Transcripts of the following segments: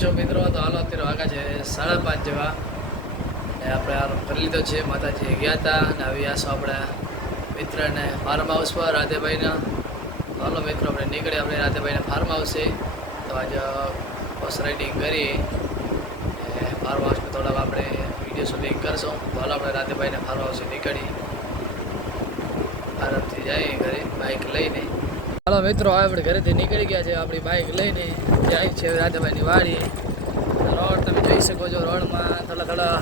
છો મિત્રો? તો હાલો અત્યારે વાગ્યા છે 5:30 જેવા ને આપણે આરામ કરી લીધો છે. માતાજી ગયા હતા અને આવી આસો આપણા મિત્રને ફાર્મ હાઉસ પર રાધેભાઈના. તો હાલો મિત્રો આપણે નીકળીએ આપણે રાધેભાઈના ફાર્મ હાઉસે. તો આજે બસ રાઇડિંગ કરી ફાર્મ હાઉસમાં થોડાક આપણે વિડીયો શૂટિંગ કરશું. તો હાલો આપણે રાધેભાઈના ફાર્મ હાઉસે નીકળી આરામથી જઈએ ઘરે બાઇક લઈને. હાલો મિત્રો આપણે ઘરેથી નીકળી ગયા છે. આપણી બાઇક લઈને જાય છે રાધેભાઈની વાડી. રોડ તમે જોઈ શકો છો. રોડમાં થોડા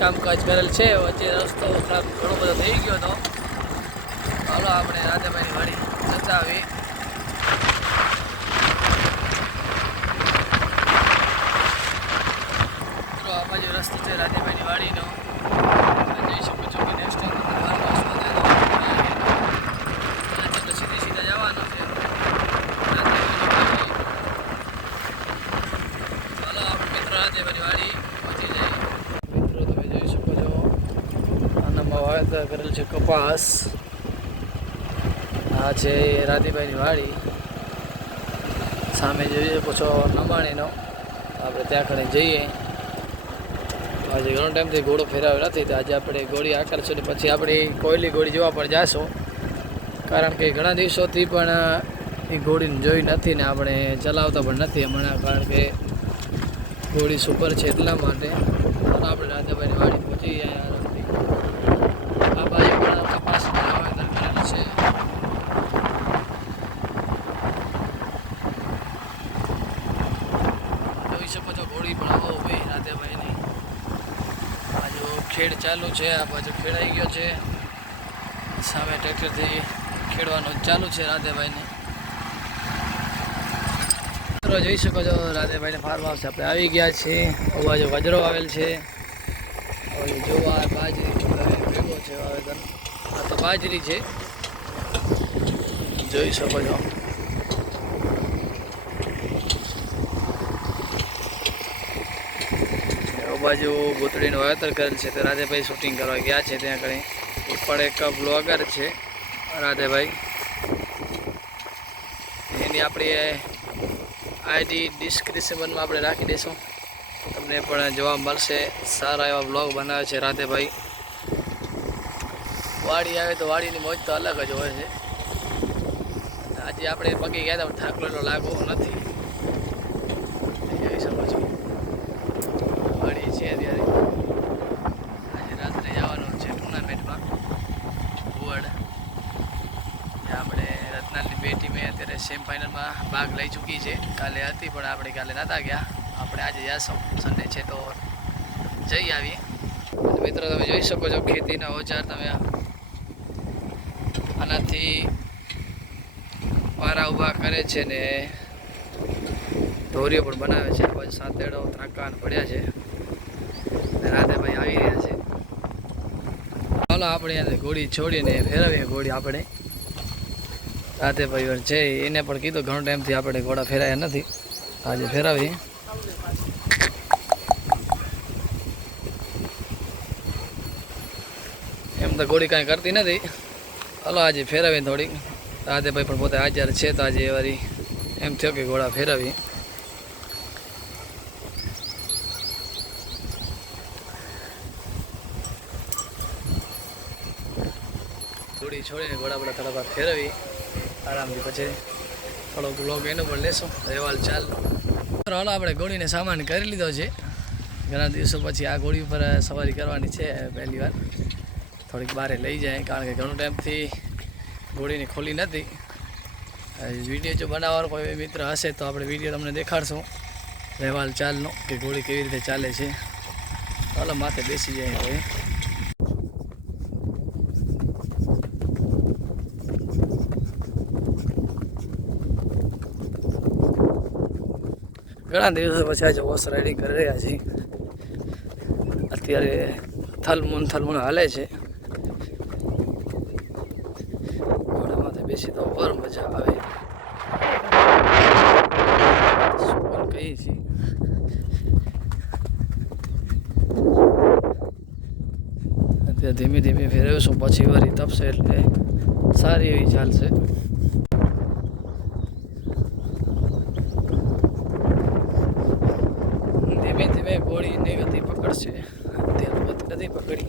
કામકાજ કરેલ છે. વચ્ચે રસ્તો ખરાબ ઘણો બધો થઈ ગયો હતો. હાલો આપણે રાધેભાઈની વાડી જતા આવી. આ બાજુ રસ્તો છે રાધેભાઈની વાડીનો. જઈ શકો છો કે નેક્સ્ટ સીધા જવાનું છે. હાલો આપણે મિત્રો રાધેભાઈની વાડી પહોંચી જઈએ. મિત્રો તમે જોઈ શકો છો આનામાં વાવેતર કરેલ છે કપાસ. આ છે રાધેભાઈની વાડી. સામે જોઈ શકો છો નમાણીનો. આપણે ત્યાં કણે જઈએ. આજે ઘણો ટાઈમથી ઘોડો ફેરાવ્યો નથી. તો આજે આપણે ઘોડી આકર્ષો ને પછી આપણે કોયલી ઘોડી જોવા પણ જાશું. કારણ કે ઘણા દિવસોથી પણ એ ઘોડીને જોઈ નથી ને આપણે ચલાવતા પણ નથી હમણાં. કારણ કે ઘોડી સુપર છે એટલા માટે. આપણે રાધેભાઈની વાડી પહોંચી જાય આરામથી. આ બાજુ પણ કપાસનું વાવેતર કરેલ છે. જોઈ શકો છો ઘોડી પણ આવો ભાઈ રાધેભાઈની. બાજુ ખેડ ચાલુ છે. આ બાજુ ખેડાઈ ગયો છે. સામે ટ્રેક્ટરથી ખેડવાનું ચાલુ છે રાધેભાઈને. જોઈ શકો છો રાધેભાઈને ફાર્મ હાઉસ આપણે આવી ગયા છીએ. બાજુ ગજરો આવેલ છે. જોવા બાજરી ભેગો છે વાવેતર. આ તો બાજરી છે જોઈ શકો છો. બાજુ ગોતડીનું વાવેતર કરેલ છે. તો રાધેભાઈ શૂટિંગ કરવા ગયા છે ત્યાં કણે. પણ એક બ્લોગર છે રાધેભાઈ. એની આપણી આઈડી ડિસ્ક્રિપ્શનમાં આપણે રાખી દઈશું. તમને પણ જોવા મળશે. સારા એવા બ્લોગ બનાવે છે રાધેભાઈ. વાડી આવે તો વાડીની મોજ તો અલગ જ હોય છે. આજે આપણે પગી ગયા હતા થાકલો એટલો લાગવો નથી. જોઈ શકો છો વાડી છે અત્યારે. આજે રાત્રે જવાનું છે ટુર્નામેન્ટમાં વર્લ્ડ. આપણે રત્નાલની બે ટીમે અત્યારે સેમિફાઇનલમાં ભાગ લઈ ચૂકી છે. કાલે હતી પણ આપણે કાલે નહોતા ગયા. આપણે આજે જઈશું. સન્ડે છે તો જઈ આવીએ. મિત્રો તમે જોઈ શકો છો ખેતીના ઓજાર. તમે આનાથી પારા ઊભા કરે છે ને ઢોરીઓ પણ બનાવે છે. આ બાજુ સાતેડો ત્રાકાન પડ્યા છે. રાધેભાઈ આવી રહ્યા છે. ચાલો આપણે ઘોડી છોડીને ફેરવીએ. ઘોડી આપણે રાધેભાઈ છે એને પણ કીધું ઘણો ટાઈમથી આપણે ઘોડા ફેરાયા નથી. આજે ફેરાવીએ. એમ તો ઘોડી કાંઈ કરતી નથી. હલો આજે ફેરાવીએ થોડીક. રાધેભાઈ પણ પોતે હાજર છે. તો આજે વારી એમ થયો કે ઘોડા ફેરાવીએ. ઘોડી છોડીને ઘોડા બધા થોડા વાર ફેરવી આરામથી પછી થોડોક બ્લોગ એનો પણ લેશું. રહેવાલ ચાલ. હાલો આપણે ઘોડીને સામાન કરી લીધો છે. ઘણા દિવસો પછી આ ઘોડી ઉપર સવારી કરવાની છે પહેલી વાર. થોડીક બહાર લઈ જાય કારણ કે ઘણો ટાઈમથી ઘોડીને ખોલી નથી. વિડીયો જો બનાવવાનો કોઈ મિત્ર હશે તો આપણે વિડીયો તમને દેખાડશું રહેવાલ ચાલનો કે ઘોડી કેવી રીતે ચાલે છે. ચાલો માથે બેસી જાય હવે. ઘણા દિવસો પછી આજે હોર્સ રાઇડિંગ કરી રહ્યા છીએ. અત્યારે થલમૂન હાલે છે. ઘોડામાંથી બેસી તો ઉપર મજા આવે. શું પણ કહીએ છીએ. અત્યારે ધીમે ધીમે ફેરવીશું પછી વારી તપશે એટલે સારી એવી ચાલશે. હવે ગોળીની ગતિ પકડશે, અત્યારે ગતિ નથી પકડી.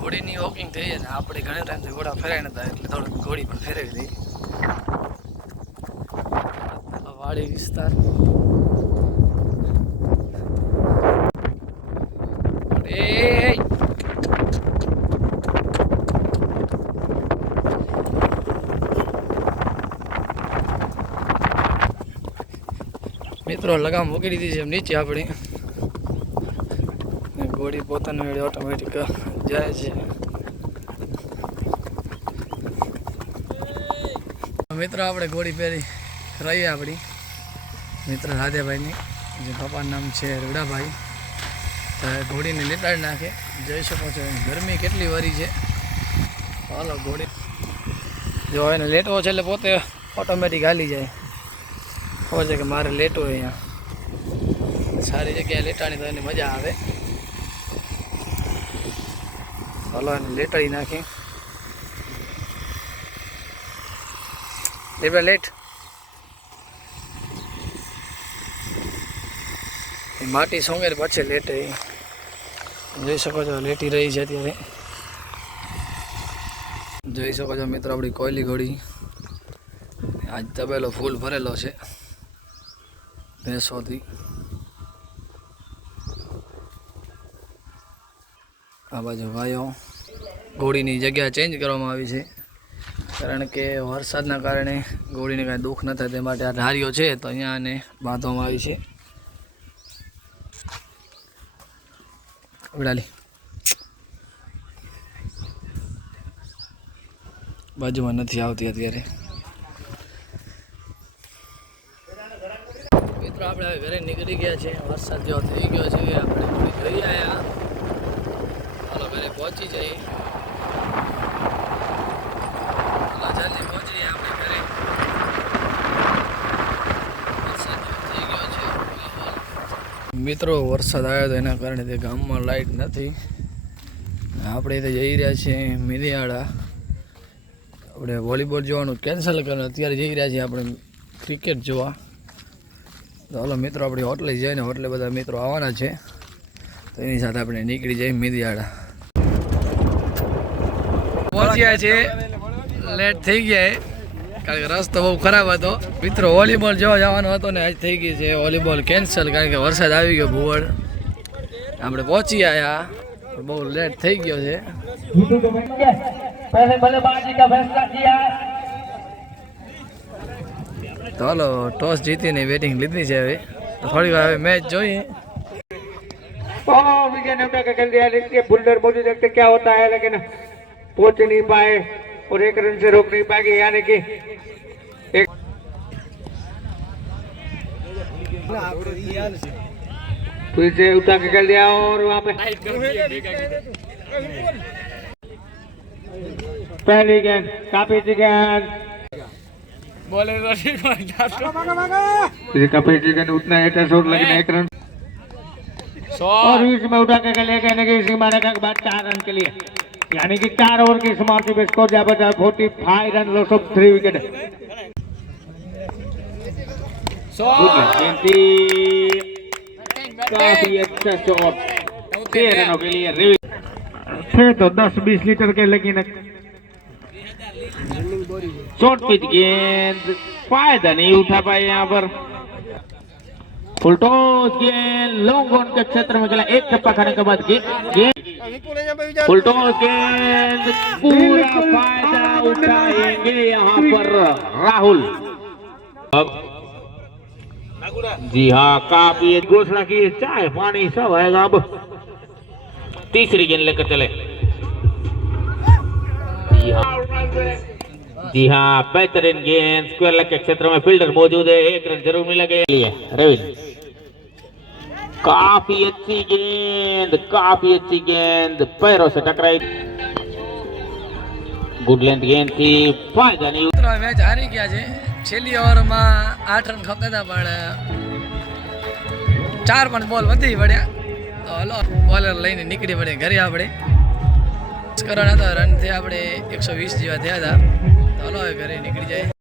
ઘોડીની વોકિંગ થઈ જાય ને આપણે ઘણા ટાઈમથી ઘોડા ફેરાય નતા એટલે થોડુંક ઘોડી પણ ફેરવી દઈ. વાડી વિસ્તાર મિત્રો લગામ મૂકી દીધી છે એમ નીચે આપણી. ઘોડી પોતાનું વેળે ઓટોમેટિક જાય છે. મિત્રો આપણે ઘોડી પહેરી રહીએ આપણી મિત્ર રાધેભાઈની, જે પપ્પાનું નામ છે રૂડાભાઈ. તો ઘોડીને લીટાડી નાખે. જોઈ શકો છો ગરમી કેટલી વરી છે. હાલો ઘોડી જો એને લેટવો છે એટલે પોતે ઓટોમેટિક હાલી જાય. ખબર છે કે મારે લેટવું અહીંયા સારી જગ્યાએ લેટાણી તો એની મજા આવે. હાલો એને લેટાડી નાખી. લેટ માટી સોંગેર પછી લેટે. જોઈ શકો છો લેટી રહી છે અત્યારે. જોઈ શકો છો મિત્રો આપણી કોયલી ઘોડી. આજ તબેલો ફૂલ ભરેલો છે ભેંસોથી. આ બાજુ ગાયો. ઘોડીની જગ્યા ચેન્જ કરવામાં આવી છે કારણ કે વરસાદના કારણે ઘોડીને કાંઈ દુઃખ ન થાય તે માટે આ ધારીઓ છે તો અહીંયા આને બાંધવામાં આવી છે. ઉડાલી બાજુમાં નથી આવતી અત્યારે. મિત્રો આપણે હવે ઘરે નીકળી ગયા છે. વરસાદ જેવો થઈ ગયો છે. આપણે ઘોડી જઈ આવ્યા. હાલો ઘરે પહોંચી જઈએ. હાલો જલ્દી પહોંચીએ આપણે ઘરે. વરસાદ જેવો થઈ ગયો છે. મિત્રો વરસાદ આવ્યો તો એના કારણે તે ગામમાં લાઇટ નથી. આપણે તો જઈ રહ્યા છીએ મિરિયાળા. આપણે વોલીબોલ જોવાનું કેન્સલ કરીને અત્યારે જઈ રહ્યા છીએ આપણે ક્રિકેટ જોવા. તો હાલો મિત્રો આપણી હોટલે જઈએ ને હોટલે બધા મિત્રો આવવાના છે તો એની સાથે આપણે નીકળી જઈએ મિરિયાળા. પહોંચ્યા છે, લેટ થઈ ગયા કારણ કે રસ્તો બહુ ખરાબ હતો. મિત્રો વોલીબોલ જોવા જવાનો હતો ને આજ થઈ ગઈ છે વોલીબોલ કેન્સલ કારણ કે વરસાદ આવી ગયો ભૂવડ. આપણે પહોંચી આવ્યા બહુ લેટ થઈ ગયો છે. તો હાલો ટોસ જીતીને બેટિંગ લીધી છે. હવે થોડી વાર હવે मैच જોઈએ. विजय नेवटा का खेल दिया देखिए बुल्डर मौजूद देखते क्या होता है लेकिन पहुंच नहीं पाए और एक रन से रोक नहीं पाएंगे यानी कि एक फिर से उठा के खेल दिया और वहां पे पहली गेंद काफी अच्छी गेंद काफी अच्छी गेंद उतना एटा शॉट लेकिन एक रन और बीच में उठा के ले गए कि इसी मारने के बाद 4 रन के लिए यानी कि 4 ओवर की समाप्ति पे स्कोर जा बचा 45 रन लॉस ऑफ 3 विकेट. काफी अच्छा शॉट 6 रनों के लिए थे तो 10-20 लीटर के लेकिन शॉर्ट पिच गेंद फायदा नहीं उठा पाए यहाँ पर. फुल टॉस गेंद लॉन्ग ऑन के क्षेत्र में खेला. एक छक्का खाने के बाद गेंद फुल टॉस गेंद पूरा फायदा उठाएंगे यहाँ पर राहुल. अब जी हाँ काफी घोषणा की चाय पानी सब आएगा. अब तीसरी गेंद लेकर चले. जी हाँ बेहतरीन गेंद स्क्वायर लेग के क्षेत्र में फील्डर मौजूद है. 1 रन जरूर मिलेगा. रविंद्र काफी अच्छी गेंद पैरों से टकराई. गुड लेंथ गेंद थी फायदा नहीं. मैच हारी गया છે. છેલ્લી ઓવરમાં 8 રન ખપતા હતા પણ 4 પણ બોલ વધી પડ્યા. તો હલો બોલર લઈને નીકળી પડે ઘરે આપણે કરવાના હતા રન થયા આપણે 120 જેવા થયા હતા તો હાલો હવે ઘરે નીકળી જાય